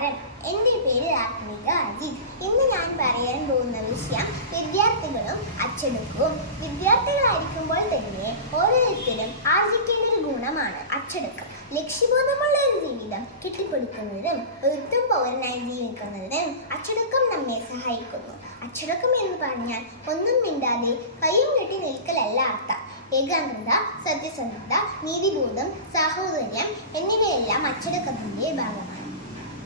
നമസ്കാരം എന്റെ പേര് ആത്മിക അജിത്. ഇന്ന് ഞാൻ പറയാൻ പോകുന്ന വിഷയം വിദ്യാർത്ഥികളും അച്ചടക്കവും. വിദ്യാർത്ഥികളായിരിക്കുമ്പോൾ തന്നെ ഓരോരുത്തരും ആർജിക്കേണ്ട ഒരു ഗുണമാണ് അച്ചടക്കം. ലക്ഷ്യബോധമുള്ള ഒരു ജീവിതം കെട്ടിപ്പടുക്കുന്നതിനും ഒരുത്തും പൗരനായി ജീവിക്കുന്നതിനും അച്ചടക്കം നമ്മെ സഹായിക്കുന്നു. അച്ചടക്കം എന്ന് പറഞ്ഞാൽ ഒന്നും മിണ്ടാതെ കയ്യും കെട്ടി നിൽക്കലല്ല അർത്ഥം. ഏകാന്തത സത്യസന്ധത നീതിബോധം സാഹോദര്യം എന്നിവയെല്ലാം അച്ചടക്കത്തിന്റെ ഭാഗമാണ്.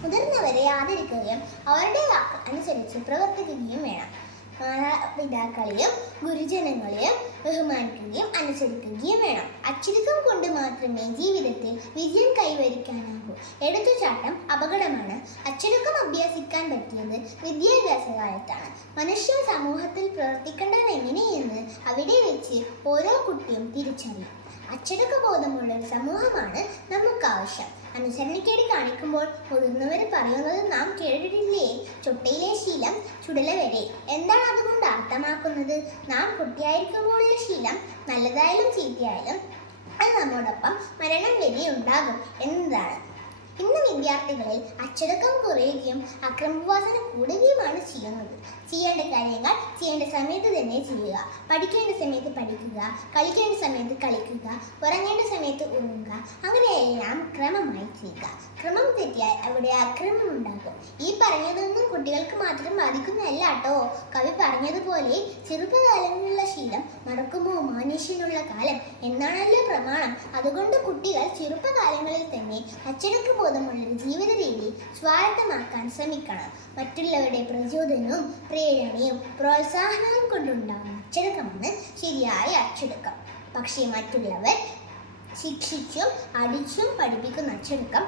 മുതിർന്നവരെ ആദരിക്കുകയും അവരുടെ അനുസരിച്ച് പ്രവർത്തിക്കുകയും വേണം. മാതാപിതാക്കളെയും ഗുരുജനങ്ങളെയും ബഹുമാനിക്കുകയും അനുസരിക്കുകയും വേണം. അച്ചടക്കം കൊണ്ട് മാത്രമേ ജീവിതത്തിൽ വിജയം കൈവരിക്കാനാകൂ. എടുത്തുചാട്ടം അപകടമാണ്. അച്ചടക്കം അഭ്യസിക്കാൻ പറ്റിയത് വിദ്യാഭ്യാസ കാലത്താണ്. മനുഷ്യ സമൂഹത്തിൽ പ്രവർത്തിക്കേണ്ടത് എങ്ങനെയെന്ന് അവിടെ വെച്ച് ഓരോ കുട്ടിയും തിരിച്ചറിയും. അച്ചടക്ക ബോധമുള്ള ഒരു സമൂഹമാണ് നമുക്ക് ആവശ്യം അനുസരണക്കേട് കാണിക്കുമ്പോൾ മുതിർന്നവർ പറയുന്നത് നാം കേട്ടിട്ടില്ലേ? ചുട്ടയിലെ ശീലം ചുടല വരെ. എന്താണ് അതുകൊണ്ട് അർത്ഥമാക്കുന്നത്? നാം കുട്ടിയായിരിക്കുമ്പോഴുള്ള ശീലം നല്ലതായാലും ചീത്തയായാലും അത് നമ്മോടൊപ്പം മരണം വരെ ഉണ്ടാകും എന്നതാണ്. വിദ്യാർത്ഥികളിൽ അച്ചടക്കം കുറയുകയും അക്രമവാസന കൂടുകയുമാണ് ചെയ്യുന്നത്. ചെയ്യേണ്ട കാര്യങ്ങൾ ചെയ്യേണ്ട സമയത്ത് തന്നെ ചെയ്യുക. പഠിക്കേണ്ട സമയത്ത് പഠിക്കുക കളിക്കേണ്ട സമയത്ത് കളിക്കുക ഉറങ്ങേണ്ട സമയത്ത് ഉറങ്ങുക അങ്ങനെയെല്ലാം ക്രമമായി ചെയ്യുക. ക്രമം തെറ്റിയാൽ അവിടെ അക്രമം ഉണ്ടാകും. ഈ പറഞ്ഞതൊന്നും കുട്ടികൾക്ക് മാത്രം ബാധിക്കുന്നതല്ല കേട്ടോ. കവി പറഞ്ഞതുപോലെ ചെറുപ്പകാലങ്ങളിലുള്ള ശീലം മറക്കുമോ? മാനുഷ്യനുള്ള എന്നാണല്ലോ പ്രമാണം. അതുകൊണ്ട് കുട്ടികൾ ചെറുപ്പകാലങ്ങളിൽ തന്നെ അച്ചടക്ക ബോധമുള്ളൊരു ജീവിത രീതി സ്വായത്തമാക്കാൻ ശ്രമിക്കണം. മറ്റുള്ളവരുടെ പ്രചോദനവും പ്രേരണയും പ്രോത്സാഹനവും കൊണ്ടുണ്ടാകുന്ന അച്ചടക്കമാണ് ശരിയായ അച്ചടക്കം. പക്ഷേ മറ്റുള്ളവർ ശിക്ഷിച്ചും അടിച്ചും പഠിപ്പിക്കുന്ന അച്ചടക്കം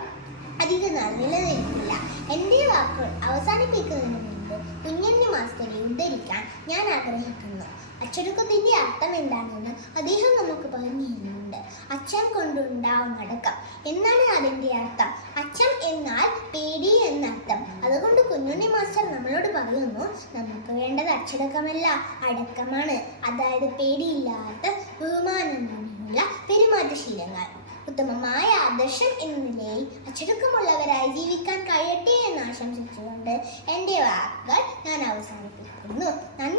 അധികനാൾ നിലനിൽക്കില്ല. എന്റെ വാക്കുകൾ അവസാനിപ്പിക്കുന്നതിന് മുമ്പ് കുഞ്ഞുണ്ണി മാസ്റ്ററെ ഉദ്ധരിക്കാൻ ഞാൻ ആഗ്രഹിക്കുന്നു. അച്ചടക്കത്തിന്റെ അർത്ഥം എന്താണെന്ന് അദ്ദേഹം നമുക്ക് പറഞ്ഞു തരുന്നുണ്ട് അച്ഛൻ കൊണ്ടുണ്ടാവുന്ന അടക്കം. എന്നാണ് അതിന്റെ അർത്ഥം? അച്ഛൻ എന്നാൽ പേടി എന്നർത്ഥം. അതുകൊണ്ട് കുഞ്ഞുണ്ണി മാസ്റ്റർ നമ്മളോട് പറയുന്നു നമുക്ക് വേണ്ടത് അച്ചടക്കമല്ല അടക്കമാണ്. അതായത് പേടിയില്ലാത്ത ബഹുമാനമുള്ള പെരുമാറ്റശീലങ്ങൾ. ഉത്തമമായ ആദർശം എന്ന നിലയിൽ അച്ചടക്കമുള്ളവരായി ജീവിക്കാൻ കഴിയട്ടെ എന്ന് ആശംസിച്ചുകൊണ്ട് എന്റെ വാക്കുകൾ ഞാൻ അവസാനിപ്പിക്കുന്നു. നന്ദി.